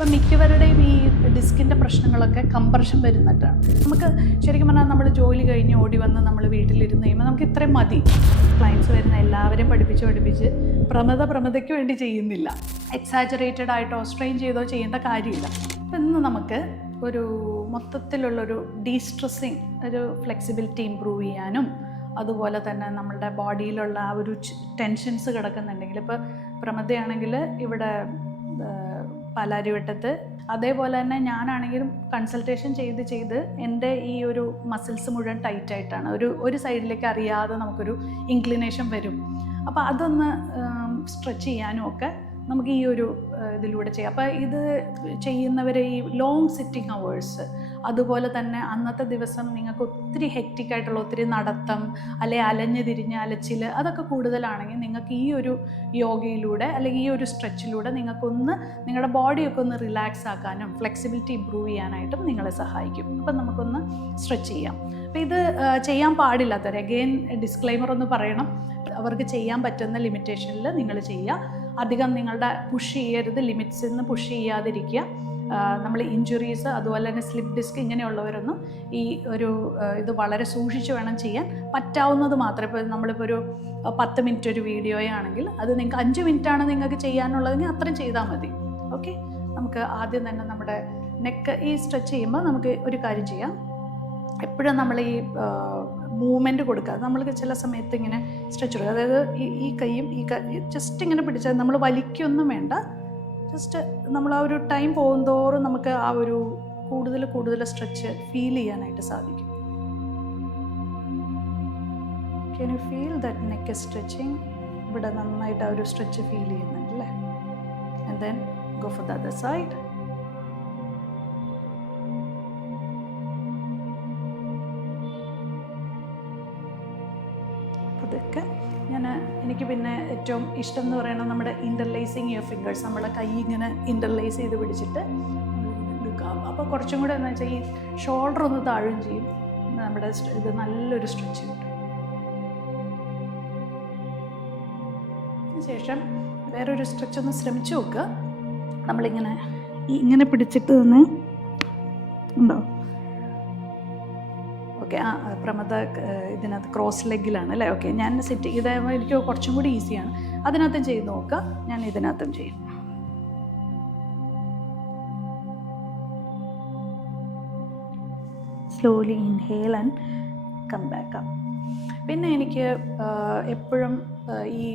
ഇപ്പം മിക്കവരുടെയും ഈ ഡിസ്കിൻ്റെ പ്രശ്നങ്ങളൊക്കെ കംപ്രഷൻ വരുന്നിട്ടാണ്. നമുക്ക് ശരിക്കും പറഞ്ഞാൽ നമ്മൾ ജോലി കഴിഞ്ഞ് ഓടി വന്ന് നമ്മൾ വീട്ടിലിരുന്ന് കഴിയുമ്പോൾ നമുക്ക് ഇത്രയും മതി. ക്ലയൻസ് വരുന്ന എല്ലാവരും പഠിപ്പിച്ച് പ്രമദയ്ക്ക് വേണ്ടി ചെയ്യുന്നില്ല. എക്സാജറേറ്റഡ് ആയിട്ടോ സ്ട്രെയിൻ ചെയ്തോ ചെയ്യേണ്ട കാര്യമില്ല. അപ്പം ഇന്ന് നമുക്ക് ഒരു മൊത്തത്തിലുള്ളൊരു ഡീസ്ട്രെസ്സിങ്, ഒരു ഫ്ലെക്സിബിലിറ്റി ഇമ്പ്രൂവ് ചെയ്യാനും അതുപോലെ തന്നെ നമ്മളുടെ ബോഡിയിലുള്ള ആ ഒരു ടെൻഷൻസ് കിടക്കുന്നുണ്ടെങ്കിൽ, ഇപ്പോൾ പ്രമദയാണെങ്കിൽ ഇവിടെ പാലാരിവട്ടത്ത്, അതേപോലെ തന്നെ ഞാനാണെങ്കിലും കൺസൾട്ടേഷൻ ചെയ്ത് എൻ്റെ ഈ ഒരു മസിൽസ് മുഴുവൻ ടൈറ്റായിട്ടാണ്. ഒരു സൈഡിലേക്ക് അറിയാതെ നമുക്കൊരു ഇൻക്ലിനേഷൻ വരും. അപ്പോൾ അതൊന്ന് സ്ട്രെച്ച് ചെയ്യാനും ഒക്കെ നമുക്ക് ഈ ഒരു ഇതിലൂടെ ചെയ്യാം. അപ്പോൾ ഇത് ചെയ്യുന്നവരെ ഈ ലോങ് സിറ്റിംഗ് അവേഴ്സ്, അതുപോലെ തന്നെ അന്നത്തെ ദിവസം നിങ്ങൾക്ക് ഒത്തിരി ഹെക്റ്റിക്കായിട്ടുള്ള ഒത്തിരി നടത്തം, അല്ലെങ്കിൽ അലഞ്ഞു തിരിഞ്ഞ് അലച്ചിൽ അതൊക്കെ കൂടുതലാണെങ്കിൽ നിങ്ങൾക്ക് ഈ ഒരു യോഗയിലൂടെ അല്ലെങ്കിൽ ഈ ഒരു സ്ട്രെച്ചിലൂടെ നിങ്ങൾക്കൊന്ന് നിങ്ങളുടെ ബോഡിയൊക്കെ ഒന്ന് റിലാക്സ് ആക്കാനും ഫ്ലെക്സിബിലിറ്റി ഇമ്പ്രൂവ് ചെയ്യാനായിട്ടും നിങ്ങളെ സഹായിക്കും. അപ്പം നമുക്കൊന്ന് സ്ട്രെച്ച് ചെയ്യാം. അപ്പോൾ ഇത് ചെയ്യാൻ പാടില്ലാത്തവർ, അഗെയിൻ ഡിസ്ക്ലൈമർ ഒന്ന് പറയണം, അവർക്ക് ചെയ്യാൻ പറ്റുന്ന ലിമിറ്റേഷനിൽ നിങ്ങൾ ചെയ്യുക. അധികം നിങ്ങളുടെ പുഷ് ചെയ്യരുത്, ലിമിറ്റ്സിൽ നിന്ന് പുഷ് ചെയ്യാതിരിക്കുക. നമ്മൾ ഇഞ്ചുറീസ് അതുപോലെ തന്നെ സ്ലിപ്പ് ഡിസ്ക് ഇങ്ങനെയുള്ളവരൊന്നും ഈ ഒരു ഇത് വളരെ സൂക്ഷിച്ച് വേണം ചെയ്യാൻ. പറ്റാവുന്നത് മാത്രം. ഇപ്പോൾ നമ്മളിപ്പോൾ ഒരു 10 മിനിറ്റ് ഒരു വീഡിയോയാണെങ്കിൽ അത് നിങ്ങൾക്ക് 5 മിനിറ്റാണ് നിങ്ങൾക്ക് ചെയ്യാനുള്ളതെങ്കിൽ അത്രയും ചെയ്താൽ മതി. ഓക്കെ, നമുക്ക് ആദ്യം തന്നെ നമ്മുടെ നെക്ക് ഈ സ്ട്രെച്ച് ചെയ്യുമ്പോൾ നമുക്ക് ഒരു കാര്യം ചെയ്യാം. എപ്പോഴും നമ്മൾ ഈ മൂവ്മെൻറ്റ് കൊടുക്കാതെ നമ്മൾക്ക് ചില സമയത്ത് ഇങ്ങനെ സ്ട്രെച്ച് കൊടുക്കുക. അതായത് ഈ കൈയും ജസ്റ്റ് ഇങ്ങനെ പിടിച്ചാൽ നമ്മൾ വലിക്കൊന്നും വേണ്ട. ജസ്റ്റ് നമ്മൾ ആ ഒരു ടൈം പോകുന്തോറും നമുക്ക് ആ ഒരു കൂടുതൽ സ്ട്രെച്ച് ഫീൽ ചെയ്യാനായിട്ട് സാധിക്കും. Can you feel that neck stretching? ഇവിടെ നന്നായിട്ട് ആ ഒരു സ്ട്രെച്ച് ഫീൽ ചെയ്യുന്നുണ്ട് അല്ലേ? And then go for the other side. അതൊക്കെ എനിക്ക് പിന്നെ ഏറ്റവും ഇഷ്ടം എന്ന് പറയുന്നത് നമ്മുടെ ഇൻ്റർലേസിങ് യുവർ ഫിംഗേഴ്സ്. നമ്മളെ കൈ ഇങ്ങനെ ഇൻ്റർലേസ് ചെയ്ത് പിടിച്ചിട്ട് എടുക്കാം. അപ്പോൾ കുറച്ചും കൂടെ എന്ന് വെച്ചാൽ ഈ ഷോൾഡർ ഒന്ന് താഴും ചെയ്യും. നമ്മുടെ ഇത് നല്ലൊരു സ്ട്രെച്ച് കിട്ടും. അതിനുശേഷം വേറൊരു സ്ട്രെച്ച് ഒന്ന് ശ്രമിച്ചു നോക്കുക. നമ്മളിങ്ങനെ പിടിച്ചിട്ട് തന്നെ ഉണ്ടോ? ഓക്കെ, പ്രമദ ഇതിനകത്ത് ക്രോസ് ലെഗിലാണ് അല്ലേ? ഓക്കെ, ഞാൻ സെറ്റ് ഇതാകുമ്പോൾ എനിക്ക് കുറച്ചും കൂടി ഈസിയാണ്. അതിനകത്തും ചെയ്ത് നോക്കുക, ഞാൻ ഇതിനകത്തും ചെയ്യും. Slowly inhale and come back up. പിന്നെ എനിക്ക് എപ്പോഴും ഈ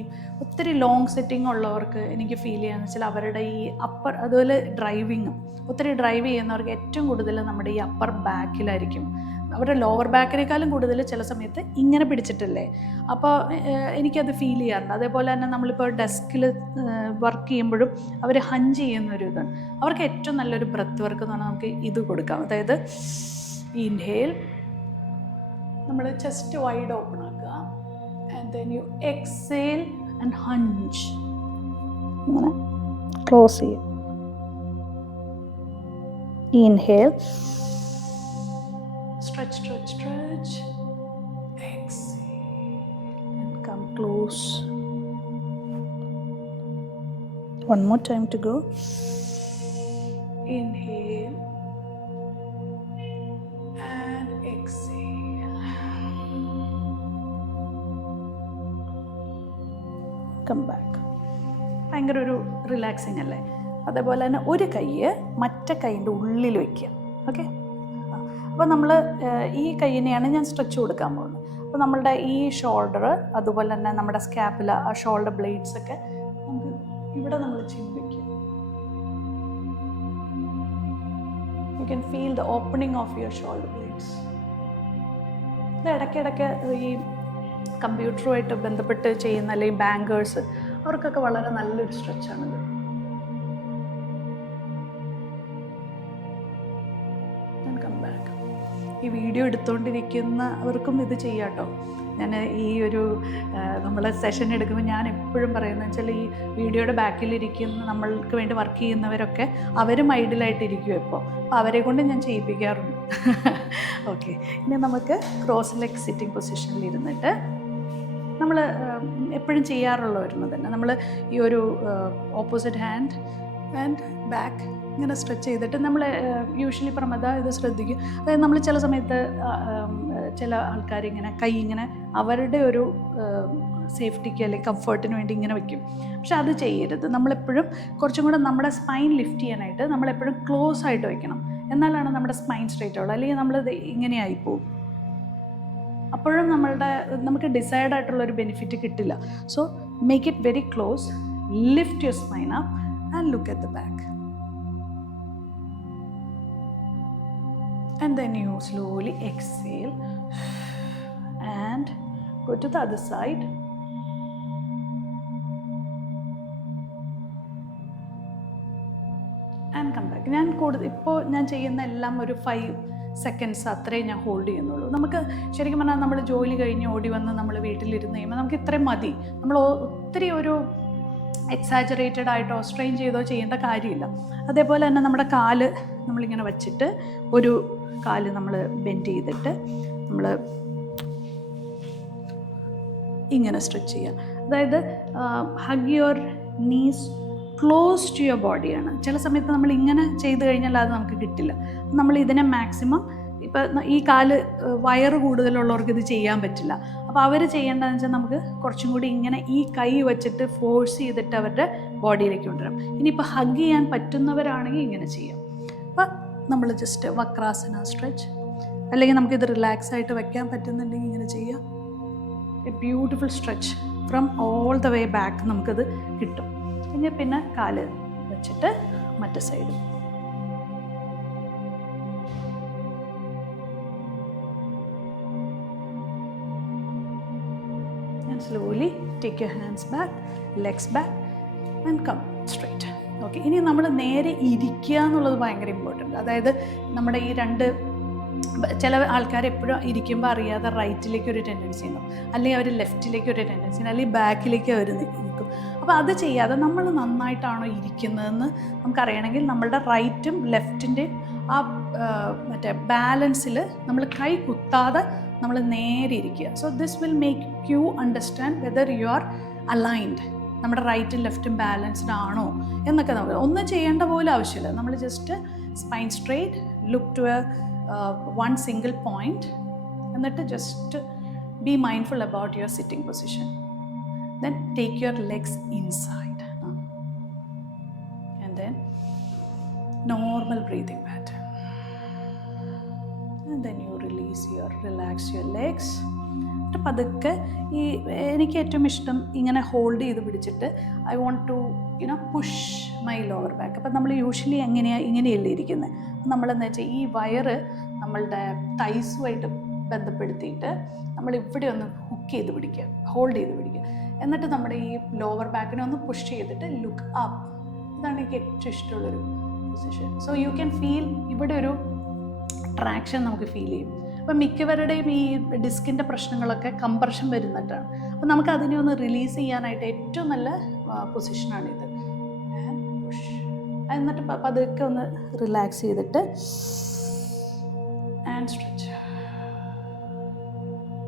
ഒത്തിരി ലോങ് സെറ്റിംഗ് ഉള്ളവർക്ക് എനിക്ക് ഫീൽ ചെയ്യാന്ന് വെച്ചാൽ അവരുടെ ഈ അപ്പർ, അതുപോലെ ഡ്രൈവിങ്ങും ഒത്തിരി ഡ്രൈവ് ചെയ്യുന്നവർക്ക് ഏറ്റവും കൂടുതൽ നമ്മുടെ ഈ അപ്പർ ബാക്കിലായിരിക്കും. അവരുടെ ലോവർ ബാക്കിനേക്കാളും കൂടുതൽ ചില സമയത്ത് ഇങ്ങനെ പിടിച്ചിട്ടില്ലേ, അപ്പോൾ എനിക്കത് ഫീൽ ചെയ്യാറുണ്ട്. അതേപോലെ തന്നെ നമ്മളിപ്പോൾ ഡെസ്കിൽ വർക്ക് ചെയ്യുമ്പോഴും അവർ ഹഞ്ച് ചെയ്യുന്നൊരു ഇതാണ്. അവർക്ക് ഏറ്റവും നല്ലൊരു ബ്രെത്ത് വർക്ക് എന്ന് പറഞ്ഞാൽ നമുക്ക് ഇത് കൊടുക്കാം. അതായത് ഇൻഹേൽ, നമ്മൾ ചെസ്റ്റ് വൈഡ് ഓപ്പൺ ആക്കുക, and then you exhale and hunch. അങ്ങനെ ക്ലോസ് ചെയ്യും. Inhale, stretch, exhale and come close. One more time to go. Inhale and exhale. Come back. ഭയങ്കര ഒരു റിലാക്സിങ് അല്ലേ? അതേപോലെ തന്നെ ഒരു കൈ മറ്റേ കൈൻ്റെ ഉള്ളിൽ വയ്ക്കുക. ഓക്കെ, അപ്പോൾ നമ്മൾ ഈ കൈയിനെയാണ് ഞാൻ സ്ട്രെച്ച് കൊടുക്കാൻ പോകുന്നത്. അപ്പോൾ നമ്മളുടെ ഈ ഷോൾഡർ, അതുപോലെ തന്നെ നമ്മുടെ സ്കാപ്പുല, ആ ഷോൾഡർ ബ്ലേഡ്സ് ഒക്കെ നമുക്ക് ഇവിടെ നമ്മൾ ചിന്തിക്കുക. You can feel the opening of your shoulder blades. ഇത് ഇടയ്ക്കിടയ്ക്ക് ഈ കമ്പ്യൂട്ടറുമായിട്ട് ബന്ധപ്പെട്ട് ചെയ്യുന്ന അല്ലെങ്കിൽ ബാങ്കേഴ്സ്, അവർക്കൊക്കെ വളരെ നല്ലൊരു സ്ട്രെച്ചാണിത്. ഈ വീഡിയോ എടുത്തുകൊണ്ടിരിക്കുന്നവർക്കും ഇത് ചെയ്യാം കേട്ടോ. ഞാൻ ഈ ഒരു നമ്മൾ സെഷൻ എടുക്കുമ്പോൾ ഞാൻ എപ്പോഴും പറയുന്നത് വെച്ചാൽ ഈ വീഡിയോയുടെ ബാക്കിലിരിക്കുന്ന നമ്മൾക്ക് വേണ്ടി വർക്ക് ചെയ്യുന്നവരൊക്കെ അവരും ഐഡിയലായിട്ടിരിക്കും ഇപ്പോൾ. അപ്പോൾ അവരെ കൊണ്ട് ഞാൻ ചെയ്യിപ്പിക്കാറുണ്ട്. ഓക്കെ, ഇനി നമുക്ക് ക്രോസ് ലെഗ് സിറ്റിംഗ് പൊസിഷനിൽ ഇരുന്നിട്ട് നമ്മൾ എപ്പോഴും ചെയ്യാറുള്ള വരുന്നത് തന്നെ നമ്മൾ ഈ ഒരു ഓപ്പോസിറ്റ് ഹാൻഡ് ആൻഡ് ബാക്ക് ഇങ്ങനെ സ്ട്രെച്ച് ചെയ്തിട്ട് നമ്മൾ യൂഷ്വലി പ്രമദ ഇത് ശ്രദ്ധിക്കും. അതായത് നമ്മൾ ചില സമയത്ത് ചില ആൾക്കാരിങ്ങനെ കൈ ഇങ്ങനെ അവരുടെ ഒരു സേഫ്റ്റിക്ക് അല്ലെങ്കിൽ കംഫർട്ടിന് വേണ്ടി ഇങ്ങനെ വയ്ക്കും. പക്ഷെ അത് ചെയ്യരുത്. നമ്മളെപ്പോഴും കുറച്ചും കൂടെ നമ്മുടെ സ്പൈൻ ലിഫ്റ്റ് ചെയ്യാനായിട്ട് നമ്മളെപ്പോഴും ക്ലോസ് ആയിട്ട് വയ്ക്കണം. എന്നാലാണ് നമ്മുടെ സ്പൈൻ സ്ട്രെയിറ്റ് ആവുള്ളൂ. അല്ലെങ്കിൽ നമ്മളിത് ഇങ്ങനെ ആയിപ്പോവും. അപ്പോഴും നമുക്ക് ഡിസൈഡ് ആയിട്ടുള്ളൊരു ബെനിഫിറ്റ് കിട്ടില്ല. So make it very close, lift your spine up and look at the back. And then you slowly exhale and go to the other side. And come back. ഇപ്പോൾ ഞാൻ ചെയ്യുന്ന എല്ലാം ഒരു 5 സെക്കൻഡ്സ് അത്രേ ഞാൻ hold ചെയ്യുന്നുള്ളൂ. നമുക്ക് ശരിക്കും പറഞ്ഞാൽ നമ്മൾ ജോലി കഴിഞ്ഞ് ഓടി വന്ന് നമ്മൾ വീട്ടിലിരുന്ന് കഴിയുമ്പോൾ നമുക്ക് ഇത്രയും മതി. നമ്മൾ ഒത്തിരി ഒരു എക്സാജറേറ്റഡ് ആയിട്ടോ സ്ട്രെയിൻ ചെയ്തോ ചെയ്യേണ്ട കാര്യമില്ല. അതേപോലെ തന്നെ നമ്മുടെ കാല് നമ്മളിങ്ങനെ വച്ചിട്ട് ഒരു കാല് നമ്മൾ ബെൻഡ് ചെയ്തിട്ട് നമ്മൾ ഇങ്ങനെ സ്ട്രെച്ച് ചെയ്യുക. അതായത് hug your knees close to your ബോഡിയാണ്. ചില സമയത്ത് നമ്മൾ ഇങ്ങനെ ചെയ്ത് കഴിഞ്ഞാൽ അത് നമുക്ക് കിട്ടില്ല. നമ്മൾ ഇതിനെ മാക്സിമം ഇപ്പം ഈ കാല് വയറ് കൂടുതലുള്ളവർക്ക് ഇത് ചെയ്യാൻ പറ്റില്ല. അപ്പോൾ അവർ ചെയ്യേണ്ടതെന്ന് വെച്ചാൽ നമുക്ക് കുറച്ചും കൂടി ഇങ്ങനെ ഈ കൈ വെച്ചിട്ട് ഫോഴ്സ് ചെയ്തിട്ട് അവരുടെ ബോഡിയിലേക്ക് കൊണ്ടുവരാം. ഇനിയിപ്പോൾ ഹഗ് ചെയ്യാൻ പറ്റുന്നവരാണെങ്കിൽ ഇങ്ങനെ ചെയ്യാം. അപ്പം നമ്മൾ ജസ്റ്റ് വക്രാസന സ്ട്രെച്ച്, അല്ലെങ്കിൽ നമുക്കിത് റിലാക്സ് ആയിട്ട് വയ്ക്കാൻ പറ്റുന്നുണ്ടെങ്കിൽ ഇങ്ങനെ ചെയ്യാം. A beautiful stretch from all the way back നമുക്കത് കിട്ടും. പിന്നെ കാല് വെച്ചിട്ട് മറ്റേ side. And slowly take your hands back, legs back and come straight. Okay, ഇനി നമ്മൾ നേരെ ഇരിക്കുക എന്നുള്ളത് ഭയങ്കര ഇമ്പോർട്ടൻ്റ്. അതായത് നമ്മുടെ ഈ ചില ആൾക്കാർ എപ്പോഴും ഇരിക്കുമ്പോൾ അറിയാതെ റൈറ്റിലേക്ക് ഒരു ടെൻഡൻസി ഉണ്ടാവും, അല്ലെങ്കിൽ അവർ ലെഫ്റ്റിലേക്ക് ഒരു ടെൻഡൻസി ഉണ്ട്, അല്ലെങ്കിൽ ബാക്കിലേക്ക് അവർ നിൽക്കും. അപ്പോൾ അത് ചെയ്യാതെ നമ്മൾ നന്നായിട്ടാണോ ഇരിക്കുന്നതെന്ന് നമുക്കറിയണമെങ്കിൽ നമ്മളുടെ റൈറ്റും ലെഫ്റ്റിൻ്റെയും ആ മറ്റേ ബാലൻസിൽ നമ്മൾ കൈ കുത്താതെ നമ്മൾ നേരെ ഇരിക്കുക. So this will make you understand whether you are aligned, നമ്മുടെ റൈറ്റും ലെഫ്റ്റും ബാലൻസ്ഡ് ആണോ എന്നൊക്കെ നമുക്ക് ഒന്നും ചെയ്യേണ്ട പോലും ആവശ്യമില്ല. നമ്മൾ just spine straight, look to one single point, എന്നിട്ട് just be mindful about your sitting position. Then take your legs inside and then normal breathing pattern, and then you relax your legs. പതുക്കെ എനിക്ക് ഏറ്റവും ഇഷ്ടം ഇങ്ങനെ hold ചെയ്ത് പിടിച്ചിട്ട് I want to push my lower back. അപ്പം നമ്മൾ usually ഇങ്ങനെയല്ലേ ഇരിക്കുന്നത്. നമ്മളെന്ന് വെച്ചാൽ ഈ വയറ് നമ്മളുടെ തൈസുമായിട്ട് ബന്ധപ്പെടുത്തിയിട്ട് നമ്മൾ ഇവിടെ ഒന്ന് ഹുക്ക് ചെയ്ത് പിടിക്കുക, ഹോൾഡ് ചെയ്ത് പിടിക്കുക. എന്നിട്ട് നമ്മുടെ ഈ ലോവർ ബാക്കിനെ ഒന്ന് പുഷ് ചെയ്തിട്ട് ലുക്ക് അപ്പ്. ഇതാണ് എനിക്ക് ഏറ്റവും ഇഷ്ടമുള്ളൊരു position. So you can feel ഇവിടെ ഒരു ട്രാക്ഷൻ നമുക്ക് ഫീൽ ചെയ്യും. അപ്പം മിക്കവരുടെയും ഈ ഡിസ്കിൻ്റെ പ്രശ്നങ്ങളൊക്കെ കംപ്രഷൻ വരുന്നിട്ടാണ്. അപ്പം നമുക്ക് അതിനെ ഒന്ന് റിലീസ് ചെയ്യാനായിട്ട് ഏറ്റവും നല്ല പൊസിഷനാണിത്. എന്നിട്ട് പതുക്കെ ഒന്ന് റിലാക്സ് ചെയ്തിട്ട് and stretch.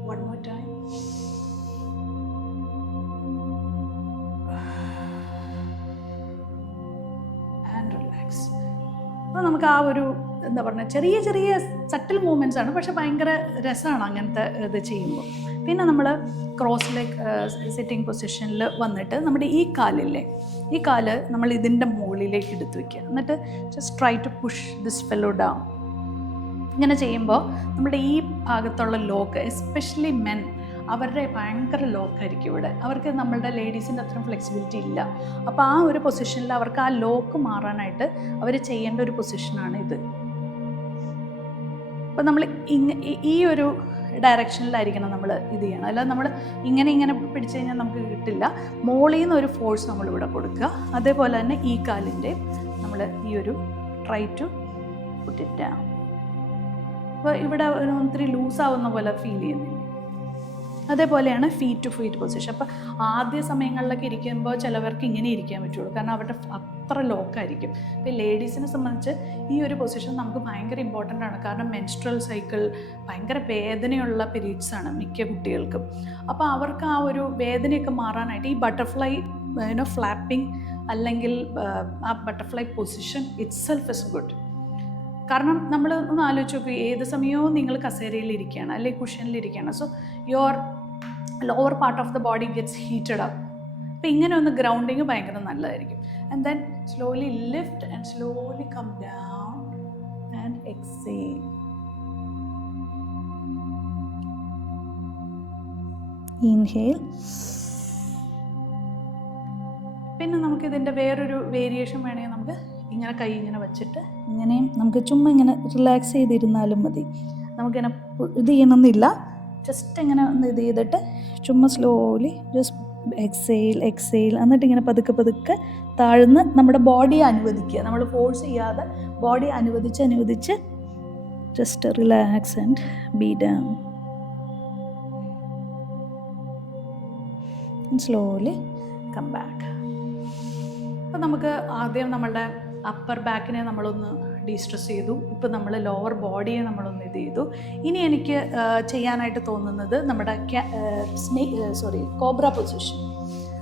One more time. അപ്പോൾ നമുക്ക് ആ ഒരു എന്താ പറയുക ചെറിയ ചെറിയ സട്ടിൽ മൂവ്മെൻറ്റ്സ് ആണ്, പക്ഷെ ഭയങ്കര രസമാണ് അങ്ങനത്തെ ഇത് ചെയ്യുമ്പോൾ. പിന്നെ നമ്മൾ ക്രോസ് ലെഗ് സിറ്റിംഗ് പൊസിഷനിൽ വന്നിട്ട് നമ്മുടെ ഈ കാലില്ലേ, ഈ കാല് നമ്മൾ ഇതിൻ്റെ മുകളിലേക്ക് എടുത്ത് വയ്ക്കുക. എന്നിട്ട് just try to push this fellow down. ഇങ്ങനെ ചെയ്യുമ്പോൾ നമ്മുടെ ഈ ഭാഗത്തുള്ള ലോക്ക്, എസ്പെഷ്യലി മെൻ, അവരുടെ ഭയങ്കര ലോക്കായിരിക്കും ഇവിടെ. അവർക്ക് നമ്മളുടെ ലേഡീസിൻ്റെ അത്രയും ഫ്ലെക്സിബിലിറ്റി ഇല്ല. അപ്പോൾ ആ ഒരു പൊസിഷനിൽ അവർക്ക് ആ ലോക്ക് മാറാനായിട്ട് അവർ ചെയ്യേണ്ട ഒരു പൊസിഷനാണ് ഇത്. അപ്പോൾ നമ്മൾ ഈ ഒരു ഡയറക്ഷനിലായിരിക്കണം നമ്മൾ ഇത് ചെയ്യണം. അല്ലാതെ നമ്മൾ ഇങ്ങനെ പിടിച്ചു കഴിഞ്ഞാൽ നമുക്ക് കിട്ടില്ല. മോളിൽ നിന്ന് ഒരു ഫോഴ്സ് നമ്മളിവിടെ കൊടുക്കുക. അതേപോലെ തന്നെ ഈ കാലിൻ്റെ നമ്മൾ ഈ ഒരു try to put it down. അപ്പോൾ ഇവിടെ ഒത്തിരി ലൂസാവുന്ന പോലെ ഫീൽ ചെയ്യുന്നില്ല. അതേപോലെയാണ് ഫീറ്റ് ടു ഫീറ്റ് പൊസിഷൻ. അപ്പോൾ ആദ്യ സമയങ്ങളിലൊക്കെ ഇരിക്കുമ്പോൾ ചിലവർക്ക് ഇങ്ങനെ ഇരിക്കാൻ പറ്റുള്ളൂ, കാരണം അവരുടെ അത്ര ലോക്കായിരിക്കും. ഇപ്പോൾ ലേഡീസിനെ സംബന്ധിച്ച് ഈ ഒരു പൊസിഷൻ നമുക്ക് ഭയങ്കര ഇമ്പോർട്ടൻ്റ് ആണ്. കാരണം മെൻസ്ട്രൽ സൈക്കിൾ ഭയങ്കര വേദനയുള്ള പീരീഡ്സാണ് മിക്ക കുട്ടികൾക്കും. അപ്പോൾ അവർക്ക് ആ ഒരു വേദനയൊക്കെ മാറാനായിട്ട് ഈ ബട്ടർഫ്ലൈ ഫ്ലാപ്പിംഗ് അല്ലെങ്കിൽ ആ butterfly position it self is good. കാരണം നമ്മൾ ഒന്ന് ആലോചിച്ച് നോക്കുക, ഏത് സമയവും നിങ്ങൾ കസേരയിൽ ഇരിക്കുകയാണ് അല്ലെങ്കിൽ കുഷ്യനിൽ ഇരിക്കുകയാണ്. So your lower part of the body gets heated up. അപ്പോൾ ഇങ്ങനെ ഒന്ന് ഗ്രൗണ്ടിങ് ഭയങ്കര നല്ലതായിരിക്കും. And then slowly lift and slowly come down and exhale. Inhale. പിന്നെ നമുക്കിതിൻ്റെ വേറൊരു വേരിയേഷൻ വേണമെങ്കിൽ നമുക്ക് ഇങ്ങനെ കൈ ഇങ്ങനെ വെച്ചിട്ട് ഇങ്ങനെയും നമുക്ക് ചുമ്മാ ഇങ്ങനെ റിലാക്സ് ചെയ്തിരുന്നാലും മതി. നമുക്കിങ്ങനെ ഇത് ചെയ്യണമെന്നില്ല. ജസ്റ്റ് ഇങ്ങനെ ഒന്ന് ഇത് ചെയ്തിട്ട് ചുമ്മാ സ്ലോലി ജസ്റ്റ് എക്സെയിൽ എക്സെയിൽ, എന്നിട്ട് ഇങ്ങനെ പതുക്കെ പതുക്കെ താഴ്ന്ന് നമ്മുടെ ബോഡിയെ അനുവദിക്കുക. നമ്മൾ ഫോഴ്സ് ചെയ്യാതെ ബോഡി അനുവദിച്ച് just relax and be down. Slowly come back. അപ്പോൾ നമുക്ക് ആദ്യം നമ്മളുടെ അപ്പർ ബാക്കിനെ നമ്മളൊന്ന് ഡീസ്ട്രെസ് ചെയ്തു. ഇപ്പോൾ നമ്മൾ ലോവർ ബോഡിയെ നമ്മളൊന്ന് ഇത് ചെയ്തു. ഇനി എനിക്ക് ചെയ്യാനായിട്ട് തോന്നുന്നത് നമ്മുടെ കോബ്ര പൊസിഷൻ.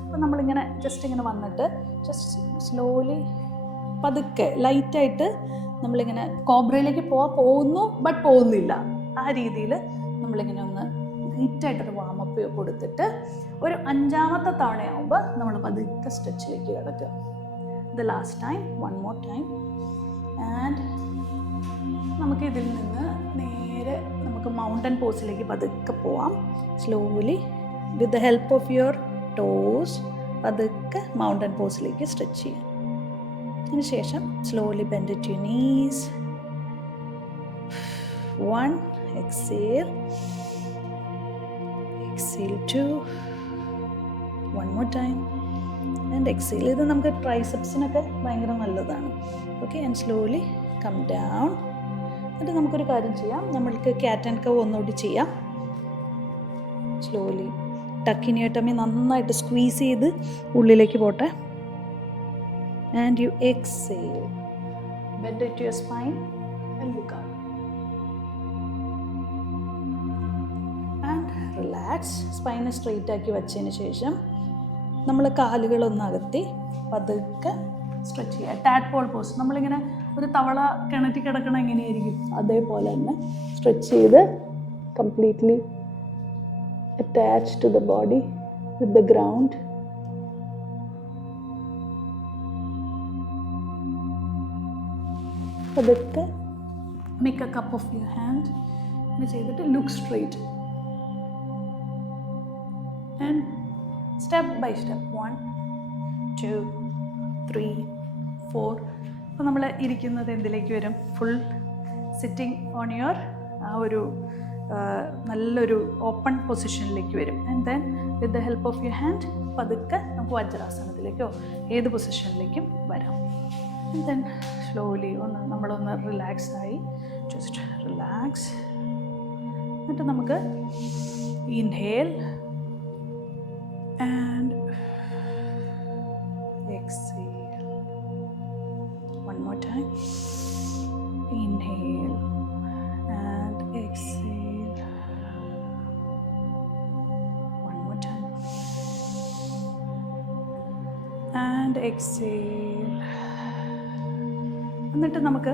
അപ്പോൾ നമ്മളിങ്ങനെ ജസ്റ്റ് ഇങ്ങനെ വന്നിട്ട് ജസ്റ്റ് സ്ലോലി പതുക്കെ ലൈറ്റായിട്ട് നമ്മളിങ്ങനെ കോബ്രയിലേക്ക് പോകുന്നു ബട്ട് പോകുന്നില്ല. ആ രീതിയിൽ നമ്മളിങ്ങനെ ഒന്ന് ലൈറ്റായിട്ടൊരു വാമപ്പ് കൊടുത്തിട്ട് ഒരു 5ാമത്തെ തവണയാകുമ്പോൾ നമ്മൾ പതുക്കെ സ്ട്രെച്ചിലേക്ക് കിടക്കുക. The last time, one more time. And നമുക്ക് ഇതിൽ നിന്ന് നേരെ നമുക്ക് മൗണ്ടൻ പോസിലേക്ക് പതുക്കെ പോവാം. Slowly with the help of your toes പതുക്കെ മൗണ്ടൻ പോസിലേക്ക് സ്ട്രെച്ച് ചെയ്യാം. അതിനുശേഷം slowly bend to knees. 1, exhale, exhale 2, one more time and exhale. ഇത് നമുക്ക് ട്രൈസെപ്സിനൊക്കെ ഭയങ്കര നല്ലതാണ്. Okay, and slowly come down. എന്നിട്ട് നമുക്കൊരു കാര്യം ചെയ്യാം, നമ്മൾക്ക് ക്യാറ്റ് ആൻഡ് കൗ ഒന്നുകൂടി ചെയ്യാം. സ്ലോലി ടക്കിൻ യുവർ ടമ്മി നന്നായിട്ട് സ്ക്വീസ് ചെയ്ത് ഉള്ളിലേക്ക് പോട്ടെ. And you exhale, bend to your spine and look out and relax. സ്പൈനെ സ്ട്രെയിറ്റ് ആക്കി വെച്ചതിന് ശേഷം നമ്മൾ കാലുകളൊന്ന് അകത്തി പതുക്കെ സ്ട്രെച്ച് ചെയ്യുക. Tadpole pose. നമ്മളിങ്ങനെ ഒരു തവള കിണറ്റി കിടക്കണം എങ്ങനെയായിരിക്കും അതേപോലെ തന്നെ സ്ട്രെച്ച് ചെയ്ത് completely attach to the body with the ground. പതുക്കെ make a cup of your hand. ഇങ്ങനെ ചെയ്തിട്ട് look straight and step by step 1, 2, 3, 4. അപ്പോൾ നമ്മൾ ഇരിക്കുന്നത് എന്തിലേക്ക് വരും? ഫുൾ സിറ്റിംഗ് ഓൺ യുവർ ആ ഒരു നല്ലൊരു ഓപ്പൺ പൊസിഷനിലേക്ക് വരും. And then with the help of your hand പതുക്കെ നമുക്ക് വജ്രാസനത്തിലേക്കോ ഏത് പൊസിഷനിലേക്കും വരാം. ആൻഡ് ദെൻ സ്ലോലി നമ്മളൊന്ന് റിലാക്സ് ആയി ജസ്റ്റ് റിലാക്സ്. എന്നിട്ട് നമുക്ക് inhale and exhale. One more time. Inhale and exhale. One more time. And exhale. എന്നിട്ട് നമുക്ക്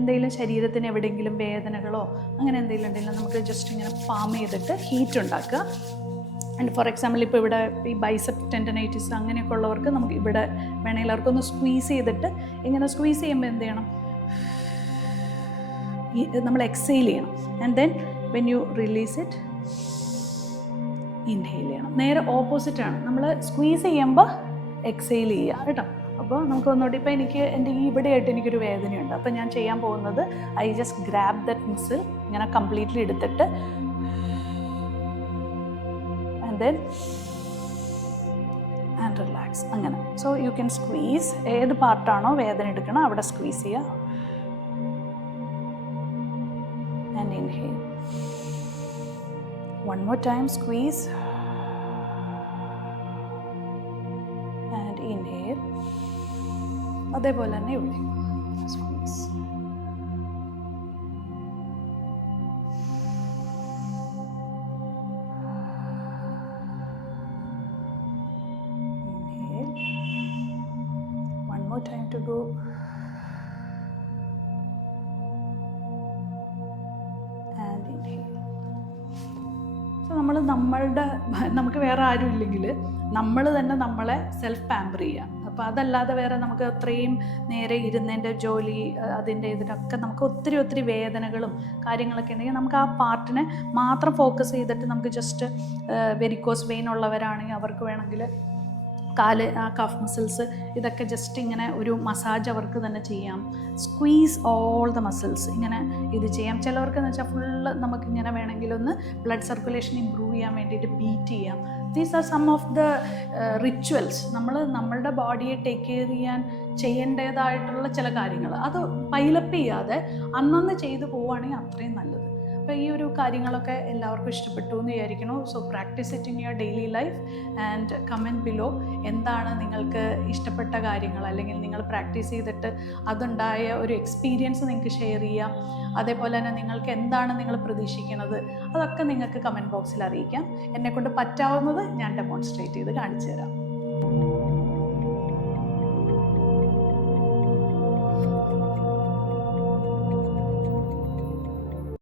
എന്തെങ്കിലും ശരീരത്തിന് എവിടെയെങ്കിലും വേദനകളോ അങ്ങനെ എന്തെങ്കിലും ഉണ്ടെങ്കിൽ നമുക്ക് ജസ്റ്റ് ഇങ്ങനെ പാം ചെയ്തിട്ട് ഹീറ്റ് ഉണ്ടാക്കുക. ആൻഡ് ഫോർ എക്സാമ്പിൾ ഇപ്പോൾ ഇവിടെ ഈ ബൈസെപ്റ്റ് ടെൻഡനൈറ്റിസ് അങ്ങനെയൊക്കെ ഉള്ളവർക്ക് നമുക്ക് ഇവിടെ വേണമെങ്കിൽ അവർക്കൊന്ന് സ്ക്വീസ് ചെയ്തിട്ട് ഇങ്ങനെ സ്ക്വീസ് ചെയ്യുമ്പോൾ എന്ത് ചെയ്യണം? നമ്മൾ എക്സെയിൽ ചെയ്യണം. And then when you release it inhale ചെയ്യണം. നേരെ ഓപ്പോസിറ്റാണ്. നമ്മൾ സ്ക്വീസ് ചെയ്യുമ്പോൾ എക്സെയിൽ ചെയ്യുക കേട്ടോ. അപ്പോൾ നമുക്ക് ഒന്നുകൂടി ഇപ്പോൾ എനിക്ക് എൻ്റെ ഈ ഇവിടെയായിട്ട് എനിക്കൊരു വേദനയുണ്ട്. അപ്പോൾ ഞാൻ ചെയ്യാൻ പോകുന്നത് I just grab that muscle ഇങ്ങനെ കംപ്ലീറ്റ്ലി എടുത്തിട്ട് then and relax അങ്ങനെ. So you can squeeze. ഏത് പാർട്ടാണോ വേദന എടുക്കണം അവിടെ സ്ക്വീസ് ചെയ്യുക. And inhale. One more time squeeze and inhale. അതേപോലെ തന്നെ ഇവിടെ squeeze. to go. And inhale. So നമുക്ക് വേറെ ആരും ഇല്ലെങ്കിൽ നമ്മൾ തന്നെ നമ്മളെ സെൽഫ് പാമ്പർ ചെയ്യാം. അപ്പോൾ അതല്ലാതെ വേറെ നമുക്ക് അത്രയും നേരെ ഇരുന്നതിൻ്റെ ജോലി ഇതിനൊക്കെ നമുക്ക് ഒത്തിരി വേദനകളും കാര്യങ്ങളൊക്കെ ഉണ്ടെങ്കിൽ നമുക്ക് ആ പാർട്ടിനെ മാത്രം ഫോക്കസ് ചെയ്തിട്ട് നമുക്ക് ജസ്റ്റ് വെരിക്കോസ് വെയിൻ ഉള്ളവരാണെങ്കിൽ അവർക്ക് വേണമെങ്കിൽ കാല് ആ കഫ് മസിൽസ് ഇതൊക്കെ ജസ്റ്റ് ഇങ്ങനെ ഒരു മസാജ് അവർക്ക് തന്നെ ചെയ്യാം. സ്ക്വീസ് ഓൾ ദ മസിൽസ് ഇങ്ങനെ ഇത് ചെയ്യാം. ചിലവർക്ക് എന്ന് വെച്ചാൽ ഫുള്ള് നമുക്കിങ്ങനെ വേണമെങ്കിൽ ഒന്ന് ബ്ലഡ് സർക്കുലേഷൻ ഇമ്പ്രൂവ് ചെയ്യാൻ വേണ്ടിയിട്ട് ബീറ്റ് ചെയ്യാം. These are some of the rituals. നമ്മളുടെ ബോഡിയെ ടേക്ക് കെയർ ചെയ്യേണ്ടതായിട്ടുള്ള ചില കാര്യങ്ങൾ അത് പൈലപ്പ് ചെയ്യാതെ അന്നന്ന് ചെയ്തു പോവുകയാണെങ്കിൽ അത്രയും നല്ലത്. അപ്പോൾ ഈ ഒരു കാര്യങ്ങളൊക്കെ എല്ലാവർക്കും ഇഷ്ടപ്പെട്ടു എന്ന് വിചാരിക്കുന്നു. So practice it in your daily life and comment below എന്താണ് നിങ്ങൾക്ക് ഇഷ്ടപ്പെട്ട കാര്യങ്ങൾ, അല്ലെങ്കിൽ നിങ്ങൾ പ്രാക്ടീസ് ചെയ്തിട്ട് അതുണ്ടായ ഒരു എക്സ്പീരിയൻസ് നിങ്ങൾക്ക് ഷെയർ ചെയ്യാം. അതേപോലെ തന്നെ നിങ്ങൾക്ക് എന്താണ് നിങ്ങൾ പ്രതീക്ഷിക്കുന്നത് അതൊക്കെ നിങ്ങൾക്ക് കമൻറ്റ് ബോക്സിൽ അറിയിക്കാം. എന്നെക്കൊണ്ട് പറ്റാവുന്നത് ഞാൻ ഡെമോൺസ്ട്രേറ്റ് ചെയ്ത് കാണിച്ചു തരാം.